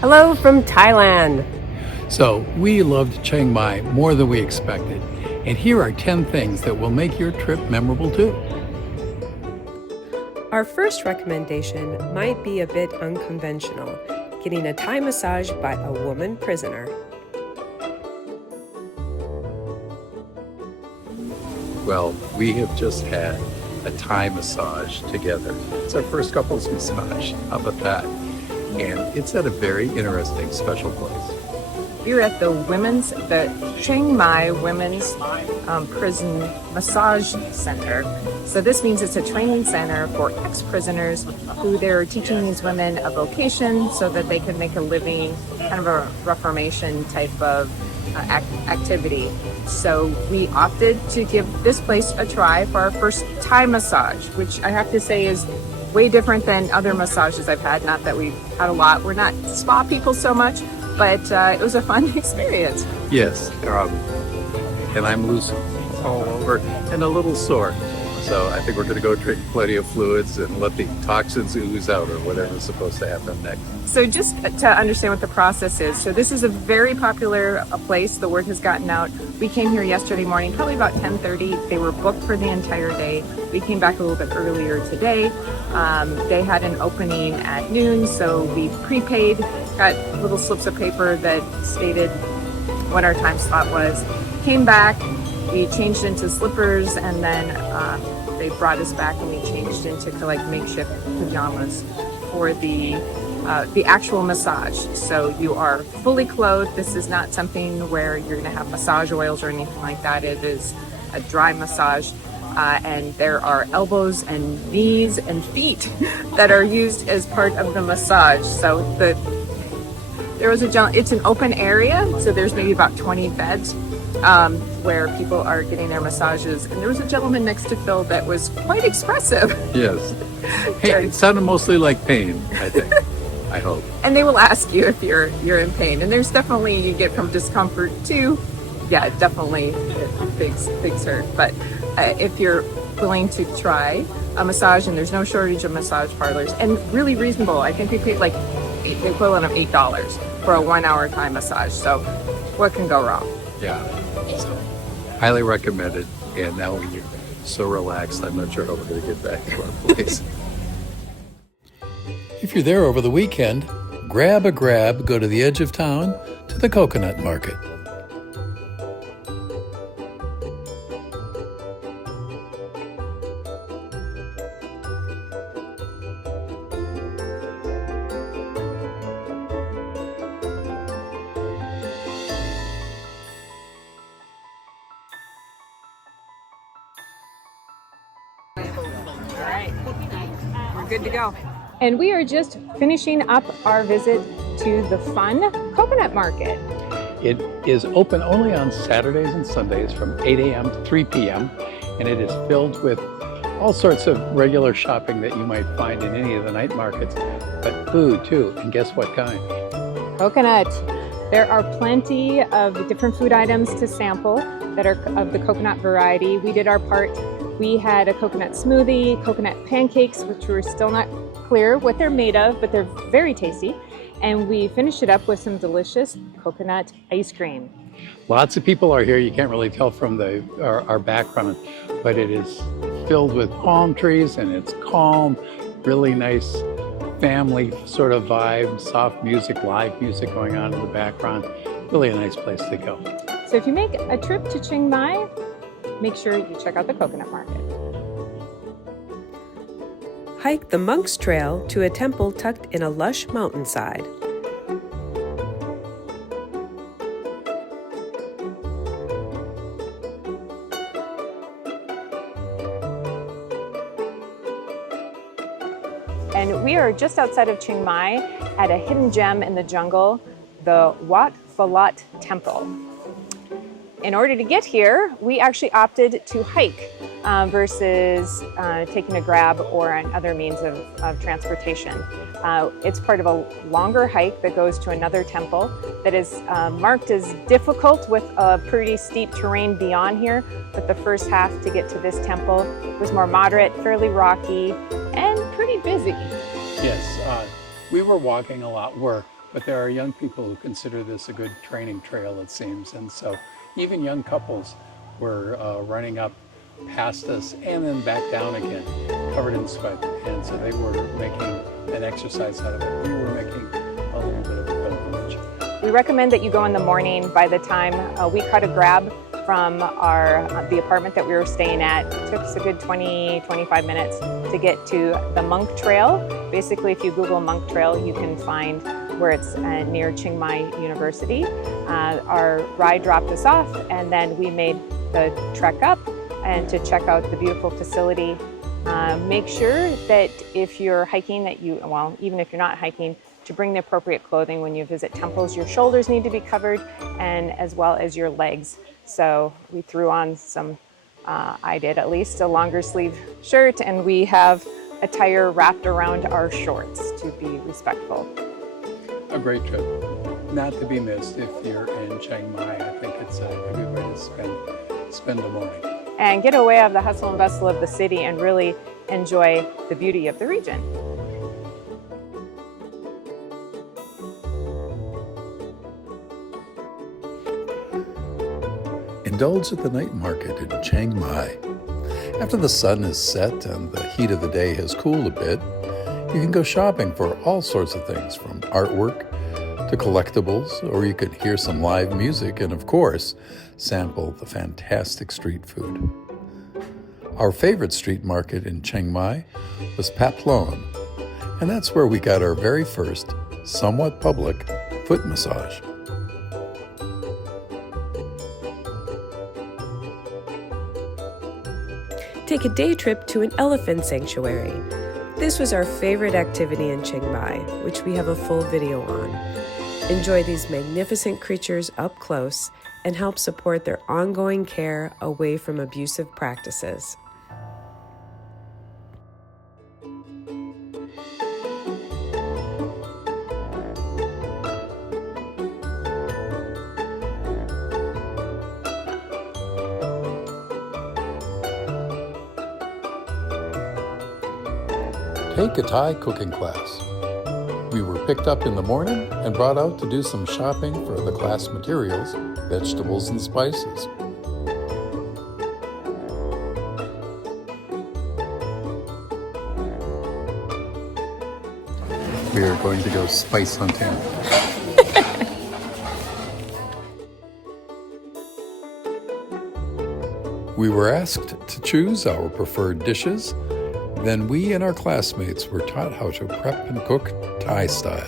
Hello from Thailand. So, we loved Chiang Mai more than we expected. And here are 10 things that will make your trip memorable too. Our first recommendation might be a bit unconventional, getting a Thai massage by a woman prisoner. Well, we have just had a Thai massage together. It's our first couples massage. How about that? And it's at a very interesting, special place. We're at the Chiang Mai Women's Prison Massage Center. So this means it's a training center for ex-prisoners who they're teaching these women a vocation so that they can make a living, kind of a reformation type of activity. So we opted to give this place a try for our first Thai massage, which I have to say is way different than other massages I've had. Not that we've had a lot. We're not spa people so much, but it was a fun experience. Yes, and I'm loose all over and a little sore. So I think we're going to go drink plenty of fluids and let the toxins ooze out or whatever's supposed to happen next. So just to understand what the process is. So this is a very popular place. The word has gotten out. We came here yesterday morning, probably about 10:30. They were booked for the entire day. We came back a little bit earlier today. They had an opening at noon, so we prepaid, got little slips of paper that stated what our time slot was. Came back, we changed into slippers, and then they brought us back and we changed into like makeshift pajamas for the actual massage. So you are fully clothed. This is not something where you're going to have massage oils or anything like that. It is a dry massage. And there are elbows and knees and feet that are used as part of the massage. So it's an open area, so there's maybe about 20 beds where people are getting their massages. And there was a gentleman next to Phil that was quite expressive. Yes. Hey, it sounded mostly like pain, I think. I hope. And they will ask you if you're in pain. And there's definitely, you get from discomfort to, yeah, definitely things hurt. But if you're willing to try a massage, and there's no shortage of massage parlors, and really reasonable. I think we paid like the equivalent of $8 for a 1-hour Thai massage. So what can go wrong? Yeah. So, highly recommended. And now we're so relaxed, I'm not sure how we're going to get back to our place. If you're there over the weekend, grab, go to the edge of town to the coconut market. All right, we're good to go. And we are just finishing up our visit to the fun coconut market. It is open only on Saturdays and Sundays from 8 a.m. to 3 p.m. and it is filled with all sorts of regular shopping that you might find in any of the night markets, but food too, and guess what kind? Coconut. There are plenty of different food items to sample that are of the coconut variety. We did our part. We had a coconut smoothie, coconut pancakes, which we're still not clear what they're made of, but they're very tasty. And we finished it up with some delicious coconut ice cream. Lots of people are here. You can't really tell from our background, but it is filled with palm trees and it's calm, really nice family sort of vibe, soft music, live music going on in the background. Really a nice place to go. So if you make a trip to Chiang Mai, make sure you check out the coconut market. Hike the Monk's Trail to a temple tucked in a lush mountainside. And we are just outside of Chiang Mai at a hidden gem in the jungle, the Wat Phalat Temple. In order to get here, we actually opted to hike versus taking a grab or another means of transportation. It's part of a longer hike that goes to another temple that is marked as difficult with a pretty steep terrain beyond here, but the first half to get to this temple was more moderate, fairly rocky, and pretty busy. Yes, we were walking a lot. We're but there are young people who consider this a good training trail, it seems. And so even young couples were running up past us and then back down again, covered in sweat. And so they were making an exercise out of it. We were making a little bit of a pilgrimage. We recommend that you go in the morning. By the time we caught a grab from the apartment that we were staying at, it took us a good 20-25 minutes to get to the Monk Trail. Basically, if you Google Monk Trail, you can find where it's near Chiang Mai University. Our ride dropped us off, and then we made the trek up and to check out the beautiful facility. Make sure that if you're hiking, even if you're not hiking, to bring the appropriate clothing when you visit temples. Your shoulders need to be covered, and as well as your legs. So we threw on some, I did at least, a longer sleeve shirt, and we have a tire wrapped around our shorts to be respectful. A great trip, not to be missed if you're in Chiang Mai. I think it's a good way to spend the morning. And get away out of the hustle and bustle of the city and really enjoy the beauty of the region. Indulge at the night market in Chiang Mai. After the sun is set and the heat of the day has cooled a bit, you can go shopping for all sorts of things, from artwork to collectibles, or you could hear some live music and, of course, sample the fantastic street food. Our favorite street market in Chiang Mai was Phalat, and that's where we got our very first, somewhat public, foot massage. Take a day trip to an elephant sanctuary. This was our favorite activity in Chiang Mai, which we have a full video on. Enjoy these magnificent creatures up close and help support their ongoing care away from abusive practices. Take a Thai cooking class. We were picked up in the morning and brought out to do some shopping for the class materials, vegetables, and spices. We are going to go spice hunting. We were asked to choose our preferred dishes. Then we and our classmates were taught how to prep and cook Thai style.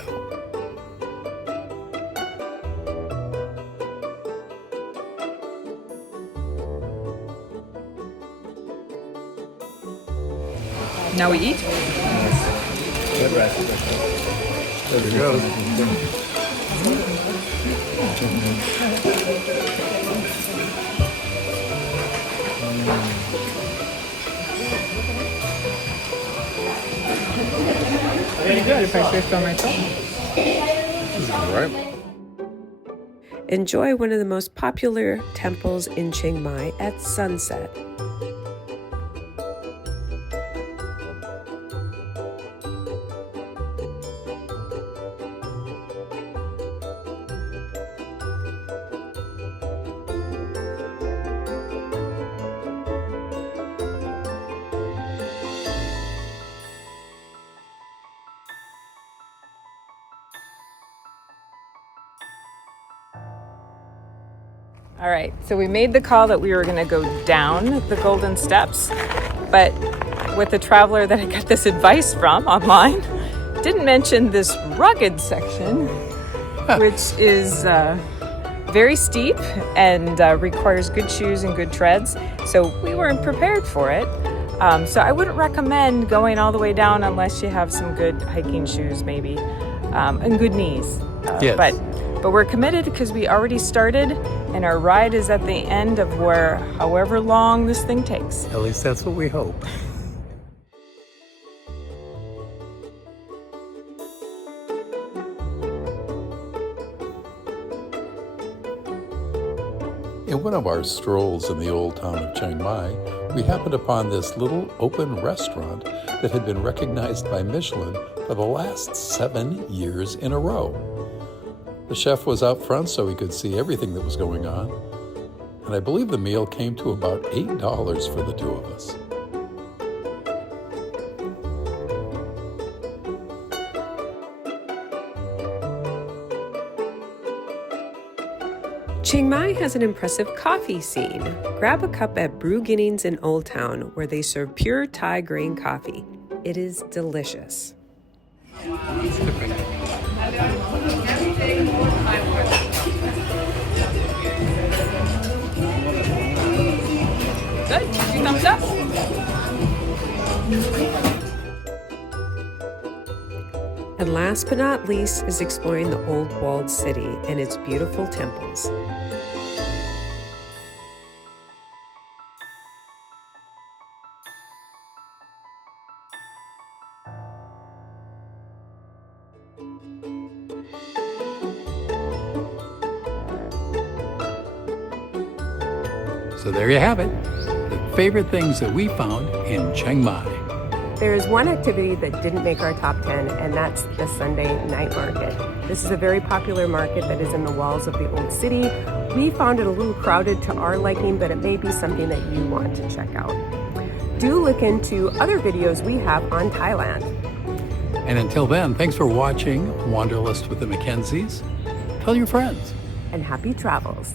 Now we eat? There we go. Pretty good if I say so myself. This is all right. Enjoy one of the most popular temples in Chiang Mai at sunset. All right, so we made the call that we were gonna go down the Golden Steps, but with the traveler that I got this advice from online, didn't mention this rugged section, which is very steep and requires good shoes and good treads. So we weren't prepared for it. So I wouldn't recommend going all the way down unless you have some good hiking shoes maybe, and good knees. Yes. But we're committed because we already started and our ride is at the end of however long this thing takes. At least that's what we hope. In one of our strolls in the old town of Chiang Mai, we happened upon this little open restaurant that had been recognized by Michelin for the last 7 years in a row. The chef was out front so he could see everything that was going on, and I believe the meal came to about $8 for the two of us. Chiang Mai has an impressive coffee scene. Grab a cup at Brewginning's in Old Town, where they serve pure Thai green coffee. It is delicious. Good. 2 thumbs up. And last but not least is exploring the old walled city and its beautiful temples. So there you have it, the favorite things that we found in Chiang Mai. There's one activity that didn't make our top 10, and that's the Sunday night market. This is a very popular market that is in the walls of the old city. We found it a little crowded to our liking, but it may be something that you want to check out. Do look into other videos we have on Thailand. And until then, thanks for watching Wanderlust with the Mackenzies. Tell your friends. And happy travels.